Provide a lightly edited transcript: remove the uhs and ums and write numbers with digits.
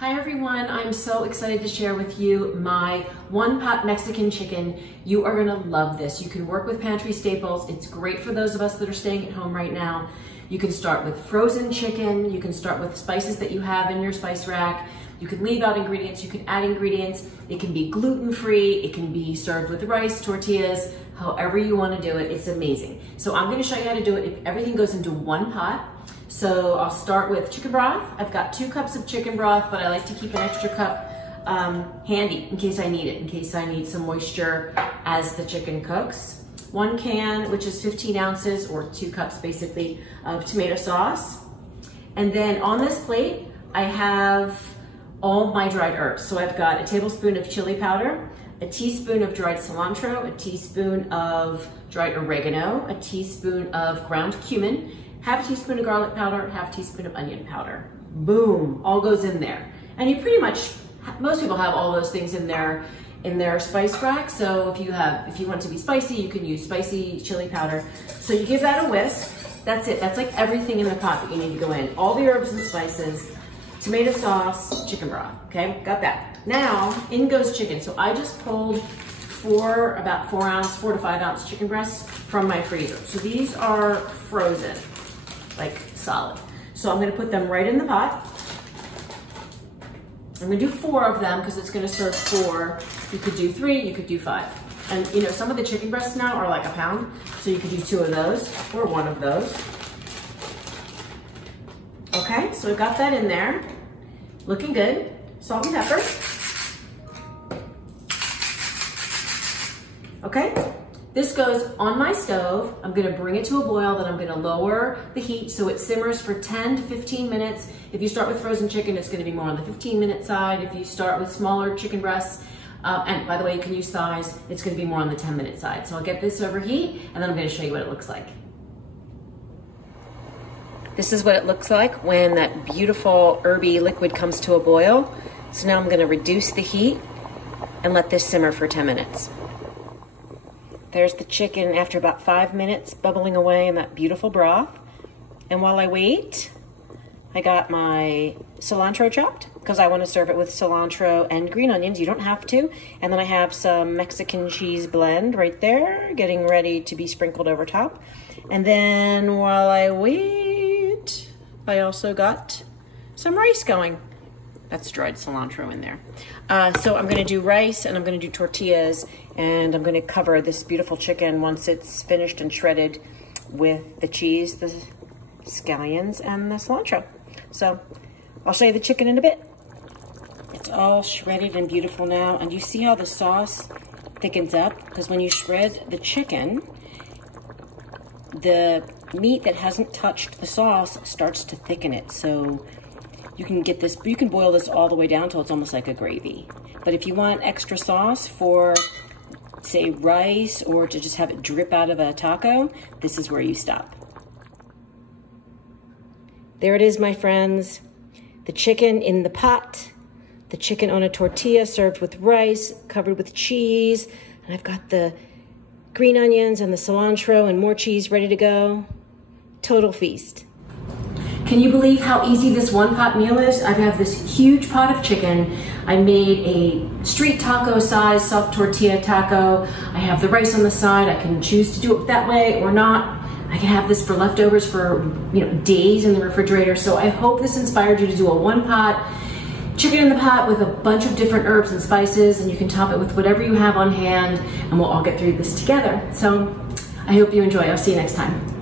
Hi everyone, I'm so excited to share with you my one-pot Mexican chicken. You are gonna love this. You can work with pantry staples. It's great for those of us that are staying at home right now. You can start with frozen chicken. You can start with spices that you have in your spice rack. You can leave out ingredients, you can add ingredients. It can be gluten-free, it can be served with rice, tortillas, however you wanna do it, it's amazing. So I'm gonna show you how to do it. Everything goes into one pot. So I'll start with chicken broth. I've got 2 cups of chicken broth, but I like to keep an extra cup handy in case I need it, in case I need some moisture as the chicken cooks. 1 can, which is 15 ounces, or 2 cups basically, of tomato sauce. And then on this plate, I have all my dried herbs. So I've got a tablespoon of chili powder, a teaspoon of dried cilantro, a teaspoon of dried oregano, a teaspoon of ground cumin, half a teaspoon of garlic powder, half a teaspoon of onion powder. Boom, all goes in there. And you pretty much, most people have all those things in their spice rack. So if you want to be spicy, you can use spicy chili powder. So you give that a whisk. That's it. That's like everything in the pot that you need to go in. All the herbs and spices, tomato sauce, chicken broth. Okay, got that. Now in goes chicken. So I just pulled about 4 to 5 ounce chicken breasts from my freezer. So these are frozen, like solid. So I'm gonna put them right in the pot. I'm gonna do 4 of them because it's gonna serve 4. You could do 3, you could do 5. And you know, some of the chicken breasts now are like a pound, so you could do 2 of those or 1 of those. Okay, so I've got that in there. Looking good. Salt and pepper. Okay, this goes on my stove. I'm gonna bring it to a boil, then I'm gonna lower the heat so it simmers for 10 to 15 minutes. If you start with frozen chicken, it's gonna be more on the 15-minute side. If you start with smaller chicken breasts, and by the way, you can use thighs, it's gonna be more on the 10-minute side. So I'll get this over heat, and then I'm gonna show you what it looks like. This is what it looks like when that beautiful herby liquid comes to a boil. So now I'm gonna reduce the heat and let this simmer for 10 minutes. There's the chicken after about 5 minutes bubbling away in that beautiful broth. And while I wait, I got my cilantro chopped because I want to serve it with cilantro and green onions. You don't have to. And then I have some Mexican cheese blend right there, getting ready to be sprinkled over top. And then while I wait, I also got some rice going. That's dried cilantro in there. So I'm gonna do rice and I'm gonna do tortillas, and I'm gonna cover this beautiful chicken once it's finished and shredded with the cheese, the scallions, and the cilantro. So I'll show you the chicken in a bit. It's all shredded and beautiful now, and you see how the sauce thickens up? Because when you shred the chicken, the meat that hasn't touched the sauce starts to thicken it. So you can get this, you can boil this all the way down till it's almost like a gravy. But if you want extra sauce for, say, rice, or to just have it drip out of a taco, this is where you stop. There it is, my friends. The chicken in the pot, the chicken on a tortilla served with rice, covered with cheese, and I've got the green onions and the cilantro and more cheese ready to go. Total feast. Can you believe how easy this one-pot meal is? I have this huge pot of chicken. I made a street taco size soft tortilla taco. I have the rice on the side. I can choose to do it that way or not. I can have this for leftovers for days in the refrigerator. So I hope this inspired you to do a one-pot chicken in the pot with a bunch of different herbs and spices, and you can top it with whatever you have on hand, and we'll all get through this together. So I hope you enjoy. I'll see you next time.